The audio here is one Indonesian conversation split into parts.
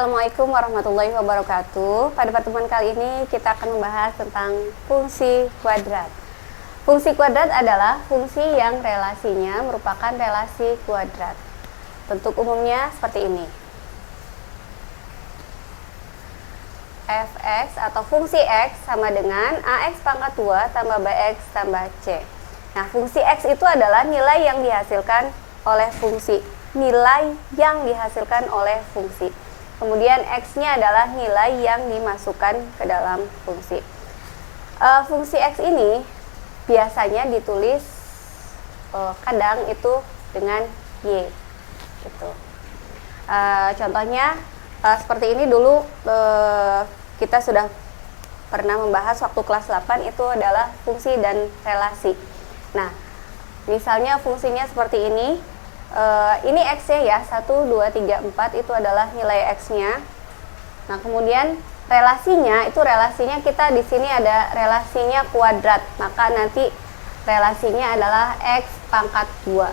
Assalamualaikum warahmatullahi wabarakatuh. Pada pertemuan kali ini kita akan membahas tentang fungsi kuadrat. Fungsi kuadrat adalah fungsi yang relasinya merupakan relasi kuadrat. Bentuk umumnya seperti ini. Fx atau fungsi x sama dengan ax pangkat 2 tambah bx tambah c. Nah, fungsi x itu adalah nilai yang dihasilkan oleh fungsi. Kemudian x-nya adalah nilai yang dimasukkan ke dalam fungsi. Fungsi x ini biasanya ditulis kadang itu dengan y. Gitu. Contohnya seperti ini dulu kita sudah pernah membahas waktu kelas 8 itu adalah fungsi dan relasi. Nah, misalnya fungsinya seperti ini. Ini x-nya ya, 1, 2, 3, 4 itu adalah nilai x-nya. Nah, kemudian relasinya kita di sini ada relasinya kuadrat, maka nanti relasinya adalah x pangkat 2.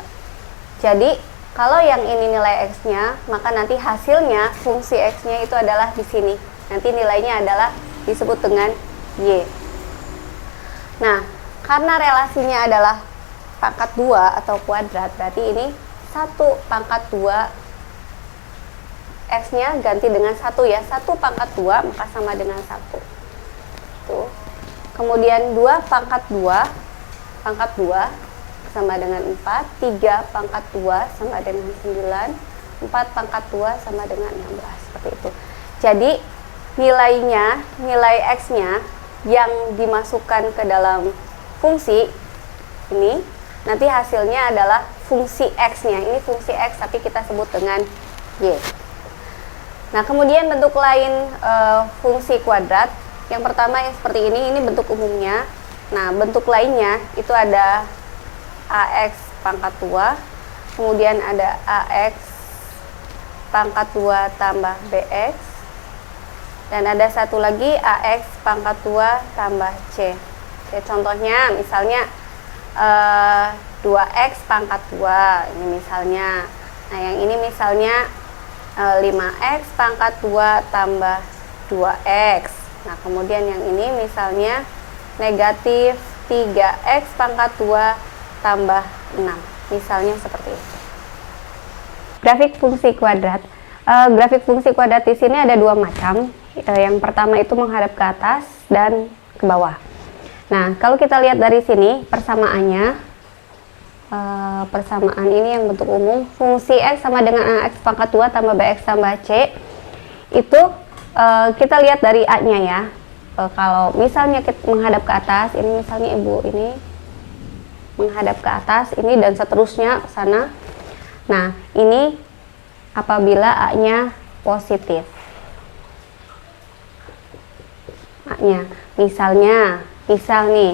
Jadi, kalau yang ini nilai x-nya, maka nanti hasilnya fungsi x-nya itu adalah di sini. Nanti nilainya adalah disebut dengan y. Nah, karena relasinya adalah pangkat 2 atau kuadrat, berarti ini 1 pangkat 2 x-nya ganti dengan 1 ya. 1 pangkat 2 maka sama dengan 1. Tuh. Kemudian 2 pangkat 2 sama dengan 4. 3 pangkat 2 sama dengan 9. 4 pangkat 2 sama dengan 16. Seperti itu. Jadi nilai x-nya yang dimasukkan ke dalam fungsi ini nanti hasilnya adalah fungsi x-nya. Ini fungsi x tapi kita sebut dengan y. Nah, kemudian bentuk lain fungsi kuadrat. Yang pertama yang seperti ini bentuk umumnya. Nah, bentuk lainnya itu ada ax pangkat 2. Kemudian ada ax pangkat 2 tambah bx. Dan ada satu lagi ax pangkat 2 tambah c. Oke, contohnya misalnya 2x pangkat 2 ini misalnya. Nah, yang ini misalnya 5x pangkat 2 tambah 2x. Nah, kemudian yang ini misalnya negatif 3x pangkat 2 tambah 6. Misalnya seperti itu. Grafik fungsi kuadrat. Grafik fungsi kuadrat di sini ada dua macam. Yang pertama itu menghadap ke atas dan ke bawah. Nah, kalau kita lihat dari sini persamaannya, persamaan ini yang bentuk umum, fungsi x sama dengan ax pangkat 2 tambah bx tambah c. Itu kita lihat dari a-nya ya. Kalau misalnya kita menghadap ke atas, ini misalnya ibu ini menghadap ke atas, ini dan seterusnya ke sana. Nah, ini apabila a-nya positif. A-nya, misal nih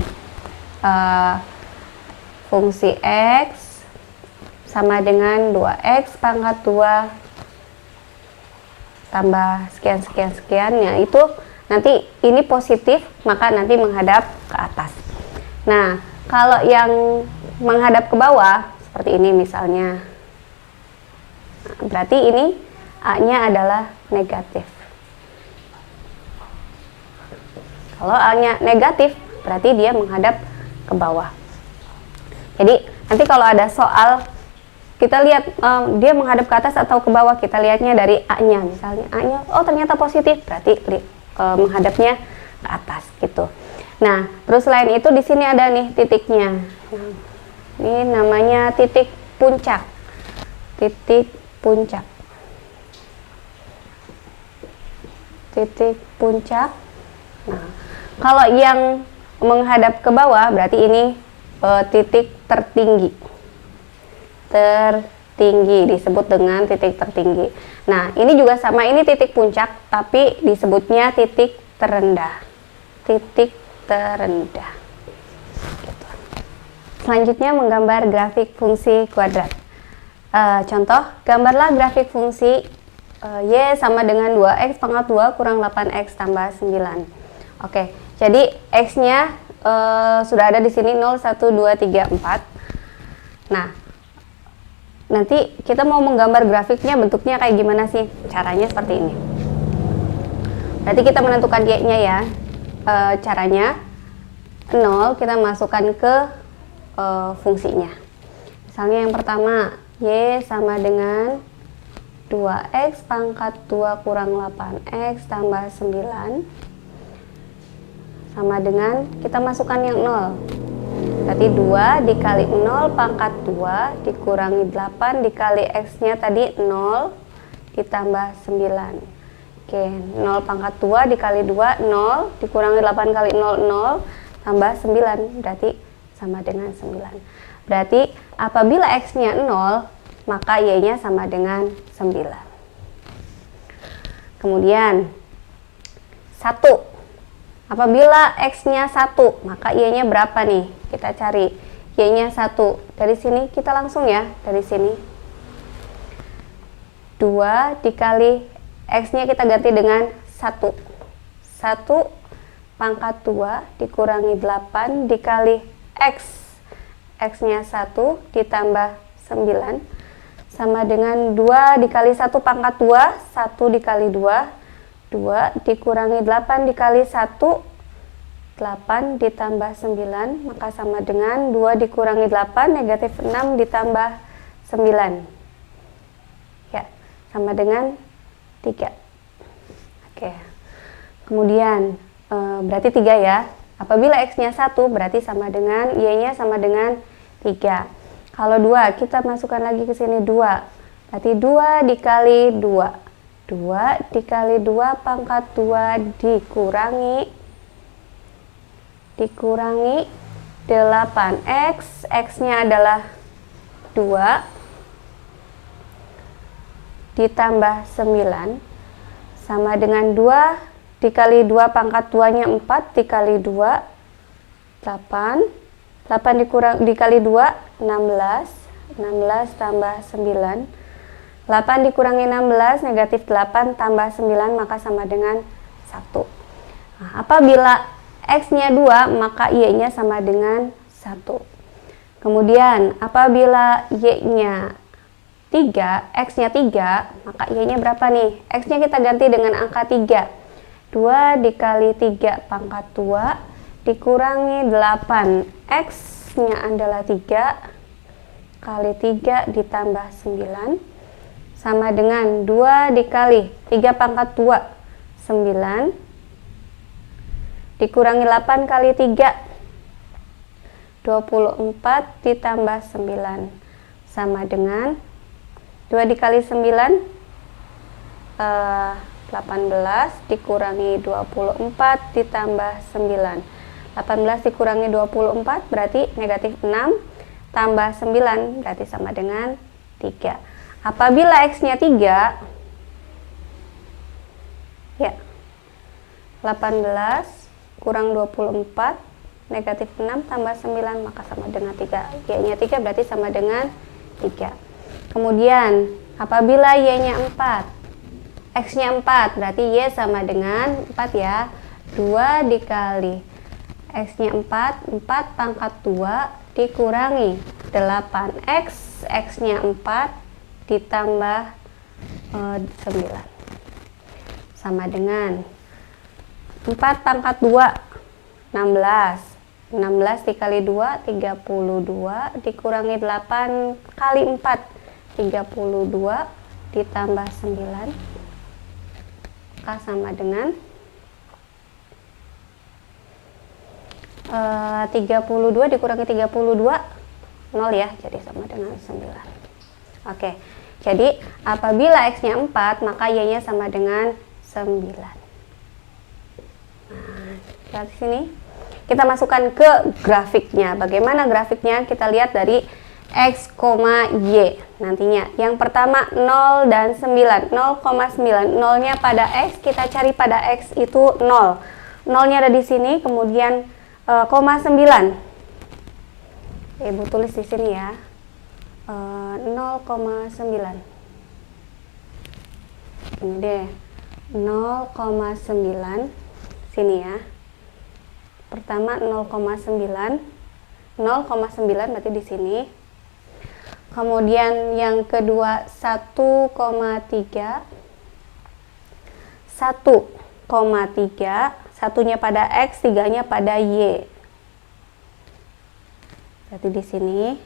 fungsi x sama dengan 2x pangkat 2 tambah sekian ya, itu nanti ini positif maka nanti menghadap ke atas. Nah, kalau yang menghadap ke bawah seperti ini misalnya, berarti ini a-nya adalah negatif. Kalau a-nya negatif berarti dia menghadap ke bawah. Jadi nanti kalau ada soal kita lihat dia menghadap ke atas atau ke bawah, kita lihatnya dari a-nya. Misalnya a-nya ternyata positif, berarti menghadapnya ke atas gitu. Nah, terus selain itu di sini ada nih titiknya. Ini namanya titik puncak. Titik puncak. Titik puncak. Nah, kalau yang menghadap ke bawah berarti ini titik tertinggi. Tertinggi disebut dengan titik tertinggi. Nah, ini juga sama, ini titik puncak tapi disebutnya titik terendah. Titik terendah. Gitu. Selanjutnya menggambar grafik fungsi kuadrat. Contoh, gambarlah grafik fungsi y sama dengan 2x pangkat 2 kurang 8x tambah 9. Oke, jadi x-nya sudah ada di sini 0, 1, 2, 3, 4. Nah, nanti kita mau menggambar grafiknya bentuknya kayak gimana sih? Caranya seperti ini. Berarti kita menentukan Y-nya ya. Caranya 0 kita masukkan ke fungsinya. Misalnya yang pertama, Y sama dengan 2X pangkat 2 kurang 8X tambah 9 sama dengan, kita masukkan yang 0. Berarti 2 dikali 0 pangkat 2 dikurangi 8 dikali X-nya tadi 0 ditambah 9. Oke, 0 pangkat 2 dikali 2, 0 dikurangi 8 kali 0, 0 tambah 9, berarti sama dengan 9. Berarti apabila X-nya 0, maka Y-nya sama dengan 9. Kemudian 1. Apabila X-nya 1, maka Y-nya berapa nih? Kita cari Y-nya 1. Dari sini kita langsung ya, dari sini 2 dikali X-nya kita ganti dengan 1. 1 pangkat 2 dikurangi 8 dikali X. X-nya 1 ditambah 9 sama dengan 2 dikali 1 pangkat 2, 1 dikali 2, 2 dikurangi 8 dikali 1, 8 ditambah 9, maka sama dengan 2 dikurangi 8, negatif 6 ditambah 9. Ya, sama dengan 3. Oke. Kemudian berarti 3 ya. Apabila X-nya 1 berarti sama dengan Y-nya sama dengan 3. Kalau 2 kita masukkan lagi ke sini 2. Berarti 2 dikali 2. 2 dikali 2 pangkat 2 dikurangi 8X. X-nya adalah 2 ditambah 9 sama dengan 2 dikali 2 pangkat 2-nya 4 dikali 2 8 dikali 2 16 tambah 9, 8 dikurangi 16 negatif 8 tambah 9 maka sama dengan 1. Nah, apabila X-nya 2 maka Y-nya sama dengan 1. Kemudian apabila Y-nya 3, X-nya 3, maka Y-nya berapa nih? X-nya kita ganti dengan angka 3. 2 dikali 3 pangkat 2 dikurangi 8. X-nya adalah 3 kali 3 ditambah 9 sama dengan 2 dikali 3 pangkat 2, 9 dikurangi 8 kali 3, 24 ditambah 9 sama dengan 2 dikali 9 18 dikurangi 24 ditambah 9. 18 dikurangi 24 berarti negatif 6 tambah 9 berarti sama dengan 3. Apabila X-nya 3 ya 18 kurang 24 negatif 6 tambah 9 maka sama dengan 3. Y-nya 3 berarti sama dengan 3. Kemudian apabila Y-nya 4, X-nya 4 berarti Y sama dengan 4 ya. 2 dikali X-nya 4 pangkat 2 dikurangi 8X, X-nya 4 ditambah 9 sama dengan 4 pangkat 2 16. 16 dikali 2 32 dikurangi 8 kali 4 32 ditambah 9 maka sama dengan 32 dikurangi 32 0 ya, jadi sama dengan 9. Oke, jadi apabila X-nya 4 maka Y-nya sama dengan 9. Nah, di sini kita masukkan ke grafiknya. Bagaimana grafiknya? Kita lihat dari X, Y nantinya. Yang pertama 0 dan 9. 0,9. 0-nya pada X, kita cari pada X itu 0. 0-nya ada di sini, kemudian 0,9. Ibu tulis di sini ya. 0,9. Ini deh. 0,9 sini ya. Pertama 0,9. 0,9 berarti di sini. Kemudian yang kedua 1,3. 1 3, satunya pada X, 3-nya pada Y. Berarti di sini.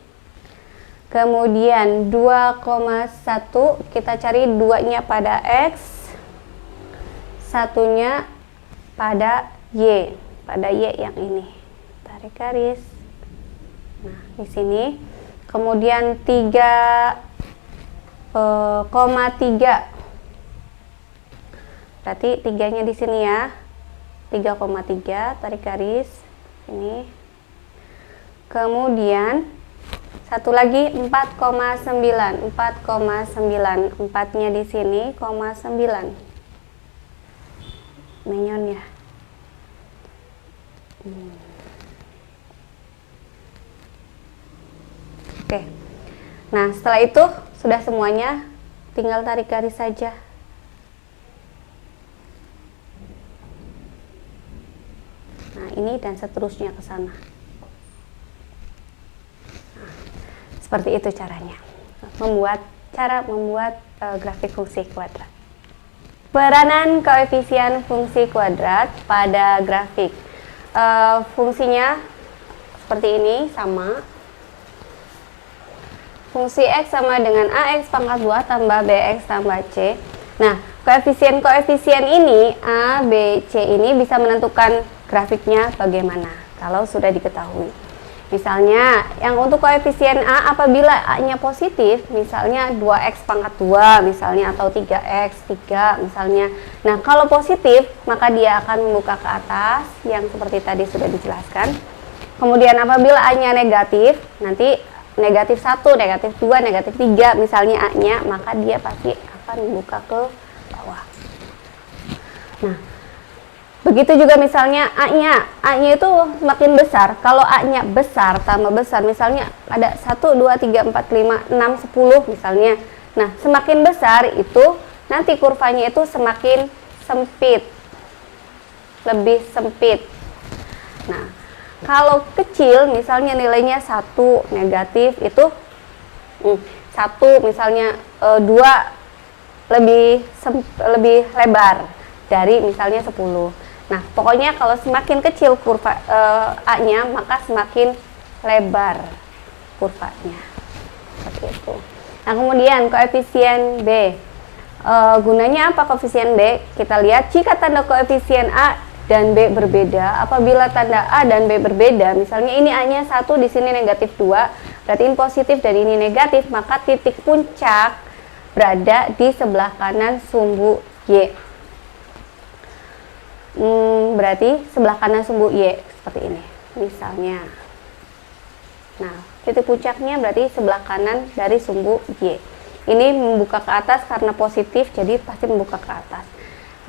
Kemudian 2,1 kita cari 2-nya pada X, satunya pada Y yang ini. Tarik garis. Nah, di sini. Kemudian 3,3. Berarti 3-nya di sini ya. 3,3, tarik garis ini. Kemudian satu lagi 4,9. 4,9, 4-nya di sini, 9. Menyon ya. Oke. Nah, setelah itu sudah semuanya, tinggal tarik garis saja. Nah, ini dan seterusnya ke sana. Nah, seperti itu caranya. Cara membuat grafik fungsi kuadrat. Peranan koefisien fungsi kuadrat pada grafik. Fungsinya seperti ini, sama. Fungsi X sama dengan AX pangkat 2 tambah BX tambah C. Nah, koefisien ini, A, B, C ini bisa menentukan grafiknya bagaimana kalau sudah diketahui. Misalnya, yang untuk koefisien A apabila A-nya positif, misalnya 2X pangkat 2 misalnya, atau 3X, 3 misalnya. Nah, kalau positif, maka dia akan membuka ke atas, yang seperti tadi sudah dijelaskan. Kemudian apabila A-nya negatif, nanti negatif 1, negatif 2, negatif 3 misalnya A-nya, maka dia pasti akan membuka ke bawah. Nah, begitu juga misalnya A-nya itu semakin besar. Kalau A-nya besar, tambah besar, misalnya ada 1, 2, 3, 4, 5, 6, 10 misalnya. Nah, semakin besar itu nanti kurvanya itu semakin sempit, lebih sempit. Nah, kalau kecil misalnya nilainya 1 negatif itu 1 misalnya 2 lebih lebar dari misalnya 10. Nah, pokoknya kalau semakin kecil kurva A-nya, maka semakin lebar kurvanya. Seperti itu. Nah, kemudian koefisien B. Gunanya apa koefisien B? Kita lihat jika tanda koefisien A dan B berbeda. Apabila tanda A dan B berbeda, misalnya ini A-nya 1, di sini negatif 2, berarti ini positif dan ini negatif, maka titik puncak berada di sebelah kanan sumbu Y. Berarti sebelah kanan sumbu Y seperti ini misalnya. Nah, titik puncaknya berarti sebelah kanan dari sumbu Y. Ini membuka ke atas karena positif, jadi pasti membuka ke atas.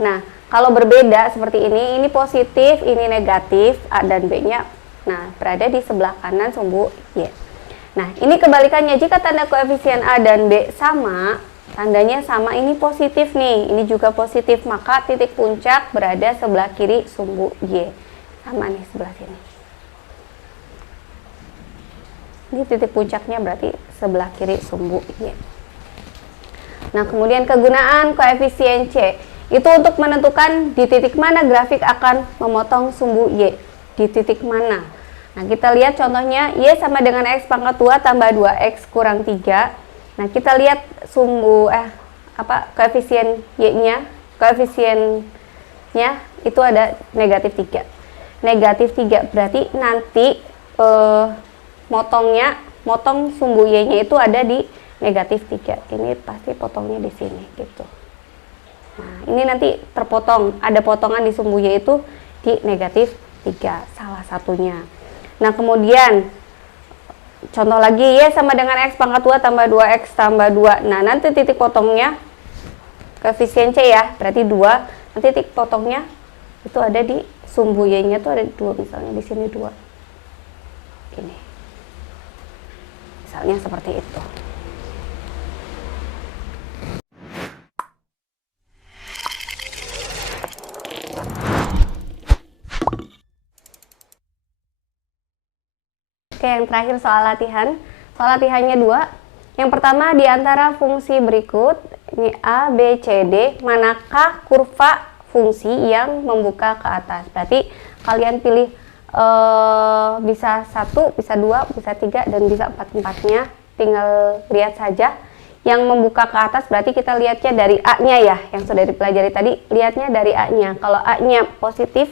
Nah, kalau berbeda seperti ini positif, ini negatif, A dan B-nya, nah berada di sebelah kanan sumbu Y. Nah, ini kebalikannya, jika tanda koefisien A dan B sama, tandanya sama, ini positif nih, ini juga positif, maka titik puncak berada sebelah kiri sumbu Y. Sama nih sebelah sini. Ini titik puncaknya berarti sebelah kiri sumbu Y. Nah, kemudian kegunaan koefisien C. Itu untuk menentukan di titik mana grafik akan memotong sumbu Y. Di titik mana. Nah, kita lihat contohnya, Y sama dengan X pangkat 2 tambah 2X kurang 3. Nah, kita lihat koefisien Y-nya, koefisiennya itu ada negatif 3. Negatif 3 berarti nanti motong sumbu Y-nya itu ada di negatif 3. Ini pasti potongnya di sini gitu. Nah, ini nanti terpotong, ada potongan di sumbu Y itu di negatif 3, salah satunya. Nah, kemudian contoh lagi, Y sama dengan X pangkat 2 tambah 2X tambah 2. Nah, nanti titik potongnya, koefisien C ya, berarti 2. Nanti titik potongnya itu ada di sumbu Y-nya tuh ada 2, misalnya di sini 2. Gini. Misalnya seperti itu. Oke, yang terakhir soal latihan. Soal latihannya 2. Yang pertama, di antara fungsi berikut, ini A, B, C, D, manakah kurva fungsi yang membuka ke atas. Berarti kalian pilih bisa 1, bisa 2, bisa 3, dan bisa 4-empatnya. Tinggal lihat saja. Yang membuka ke atas berarti kita lihatnya dari A-nya ya, yang sudah dipelajari tadi, lihatnya dari A-nya. Kalau A-nya positif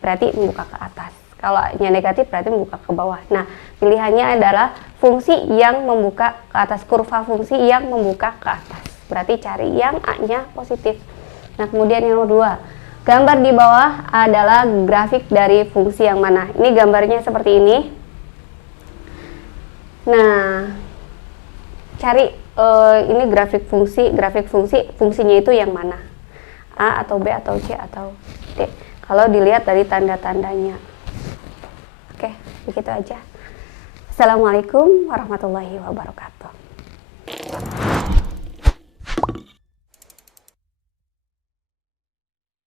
berarti membuka ke atas. Kalau A-nya negatif berarti membuka ke bawah. Nah, pilihannya adalah fungsi yang membuka ke atas, kurva fungsi yang membuka ke atas. Berarti cari yang A-nya positif. Nah, kemudian yang kedua, gambar di bawah adalah grafik dari fungsi yang mana. Ini gambarnya seperti ini. Nah, cari ini grafik fungsi, fungsinya itu yang mana? A atau B atau C atau D. Kalau dilihat dari tanda-tandanya. Oke, begitu aja. Assalamualaikum warahmatullahi wabarakatuh.